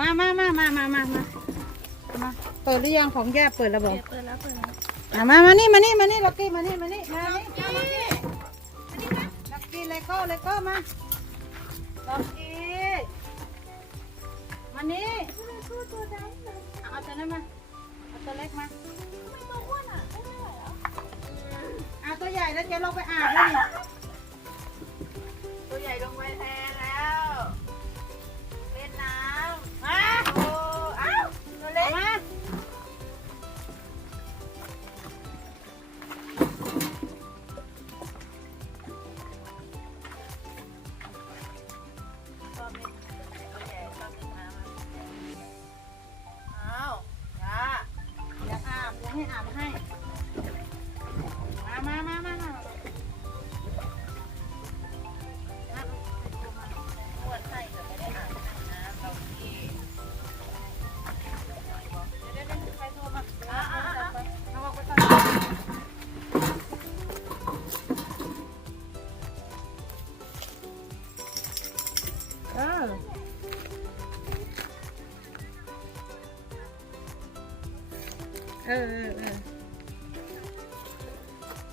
มามามามามามามามาเปิดหรือยังของแย่เปิดแล้วบอกเปิดแล้วเปิดแล้วอะมามานี่มานี่มานี่ล็อกกี้มานี่มานี่มานี่มาล็อกกี้ล็อกกี้เลโก้เลโก้มาล็อกกี้มานี่ตัวตัวดำเลยเอาตัวนั้นมาเอาตัวเล็กมาทำไมตัวอ้วนอะไม่ไหวเหรอเอาตัวใหญ่แล้วเจ๊ลงไปอาบแล้วนี่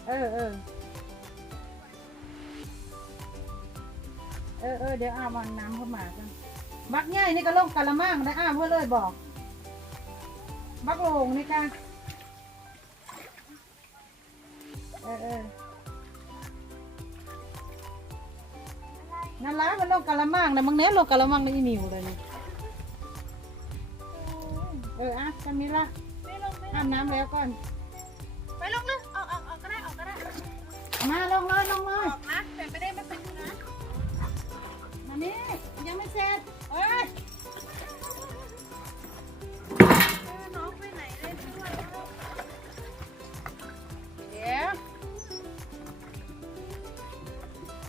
เออเออเออเออเดี๋ยวอาบวางน้ำเข้ามากันบักใหญ่นี่ก็ลงกะละมังได้อาเพื่อเลยบอก บักโลงนี่ค่ะเออเออนั่นละมันลงกะละมังนะมึงเน้ลงกะละมังในอีนิวเลยนี่เอออะกันนี้ละอาบน้ำแล้วก่อนไม่ลงนะอ มาลงเลยลงเลอย อกนะเป็นไปได้ไม่เป็นนะมานี่ยังไม่เสร็จเอ้ยน้องไปไหนเล่นด้วยเดี๋ยว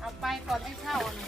เอาไปก่อนให้เข้าอันนี้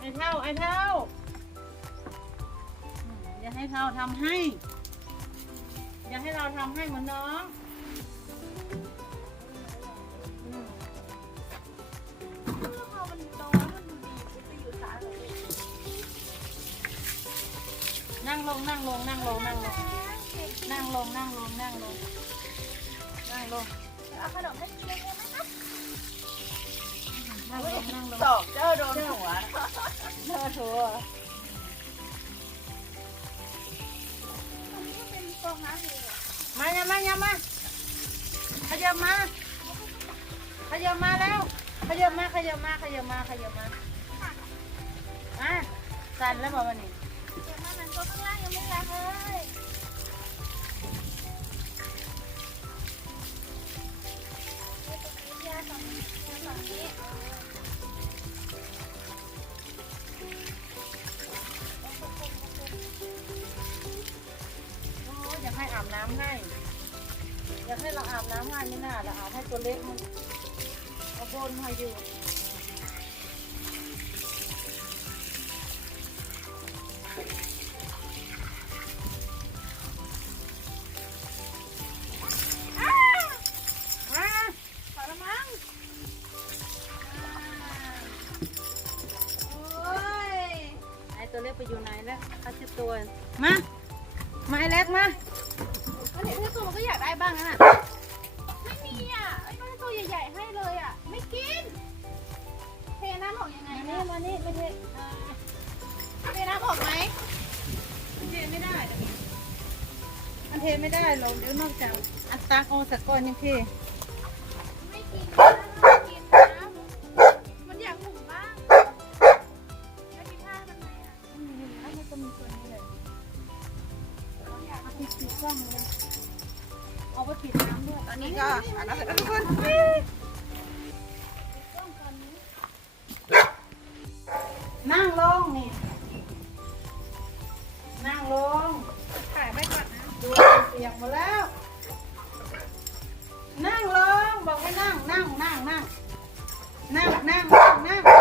ไอ้เท่าไอ้เท่าอืมอย่าให้เท่าทำให้ อย่าให้เราทำให้เหมือนน้องอืมพอมันโตแล้วมันดูดีมันไปอยู่สาเลยนั่งลงนั่งลงนั่งลงนั่งลงนั่งลงนั่งลงนั่งลงนั่งลงเอาขนมให้กินเลยไหมครับนั่งลงนั่งลงดอกเจ้าโดนหัวเธอชัวตรงนี้ก็เป็ นฟองน้ำเลยมาอย่ามาอย่ามาขยับมาขยับมาแล้วขยับมาขยับมาขยับมาขยับมาอะสั่นแล้วบอกว่านี่เดี๋ยวมานั้นก็ข้างล่างยังไม่ล้างเลย ให้เราอาบน้ำให้ไม่น่าเราอาบให้ตัวเล็กมันเอาบนให้อยู่อ่าพอละมั้งโอ้ยไอตัวเล็กไปอยู่ไหนแล้วเอาชิดตัว มา มาไอเล็กมามันเห็นแค่ตัวมันก็อยากได้บ้างนะ ใหญ่ๆให้เลยอะ ไม่กิน เทน้ำออกยังไงมานี่เนี่ยมานี่มาเทอ่าเทน้ำออกไหมมันเทไม่ได้เดี๋ยวนี้มันเทไม่ได้หรอกเดี๋ยวนอกจากอัตตาโอสกก้อนยังเทไม่กินนะไม่กินนะมันอยากหมุนบ้างแล้วมีท่ามันไหมอะอืมแล้วมันก็มีตัวนี้เลยเอาไปปิดกล้องเลย เอาไปปิดน้ำด้วยตอนนี้ก็อาบน้ำเสร็จแล้วทุกคนนั่งลงนี่ นั่งลง ถ่ายไว้ก่อนนะดูเปียกหมดแล้ว นั่งลง บอกให้นั่ง นั่ง นั่ง นั่ง นั่ง นั่ง นั่ง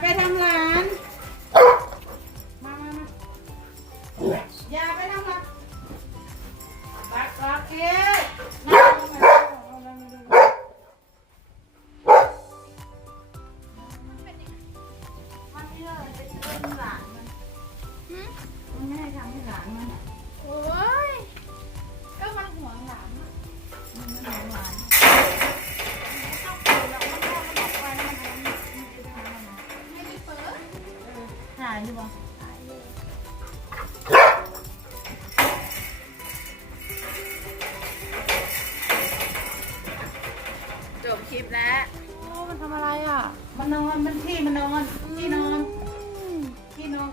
ไปทำหลาน มามามาอย่าไปทำหลานบักบักเอ๊ะ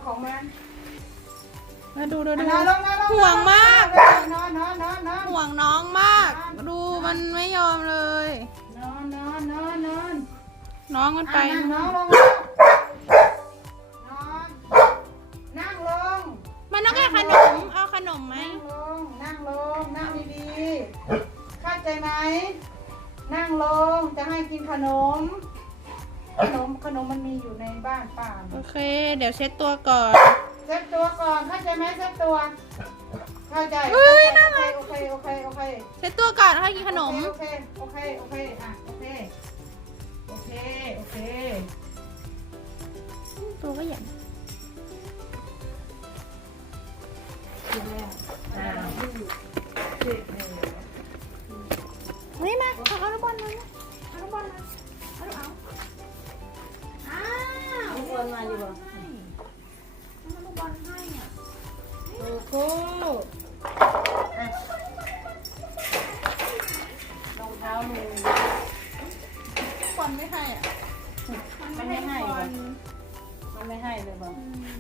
ของมันมาดูดูนดูอนลงนอนลงห่วงมากนอนนอนนอนนอนห่วงน้องมาก ดูมันไม่ยอมเลย นอนนอนนอนนอนน้องมันไปอะนั่งนอนลงนอนนั่งลง มันต้องแค่ขนมเอาขนมไหมนั่งลงนั่งลงนั่งดีๆเข้าใจไหมนั่งลงจะให้กินขนม ขนมขนมมันมีอยู่ในบ้านป้าโอเค เดี๋ยวเช็ดตัวก่อนเซ็ตตัวก่อนเข้าใจไหมเซ็ตตัว เข้าใจเฮ้ยเข้าใจน่ารักโอเคโอเคโอเคเช็ดตัวก่อนให้กินขนมโอเคโอเคโอเคอะโอเค อะรองเท้าลูกบอลไม่ให้อะ มันไม่ให้บอบ่ลมันไม่ให้เลยบ่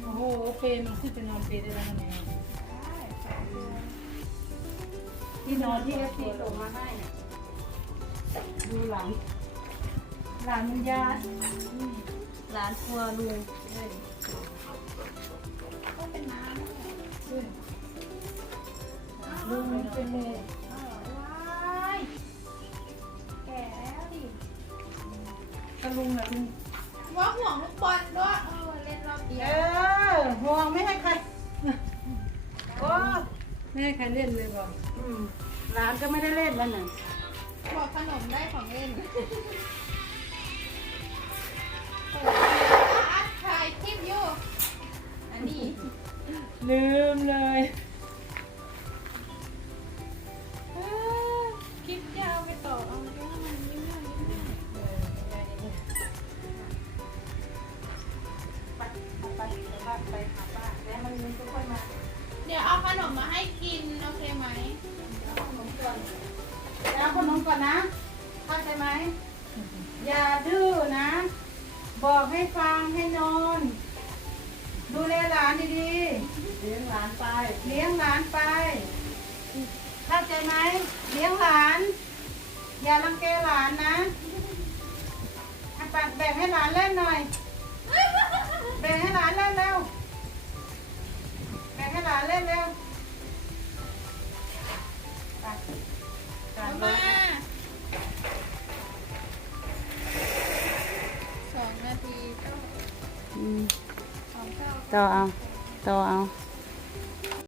โอ้โหโอเคมันขึ้นเป็นอนเปรย์ได้แล้วนะที่นอนที่เอฟซีส่งมาให้น่ะดูหลัง หลานมันยาหลานกลัวลุงเล่นก็เป็นน้ำนั่นแหละขึ้น ลุงเป็นเลยอ้าวว้ายแก่แล้วดิตะลุงนะลุงว่าห่วงลูกบอลด้วยเออเล่นรอบเดีเอยวอห่วงไม่ให้ใครโอ้ไม่ให้ใครเล่นเลยบอืมหลานก็ไม่ได้เล่นแล้วน่ะบอกขนมได้ของเล่นอัดถ่ายคลิปอยู่อันนี้ลืมเลย ก่อนนะเข้าใจไหม อย่าดื้อนะ บอกให้ฟังให้นอน ดูแลหลานดีเลี้ยงหลานไปๆเลี้ยงหลานไป เข้าใจไหม เลี้ยงหลาน อย่ารังแกหลานนะอะปัดแบ่งให้หลานเล่นหน่อย สองน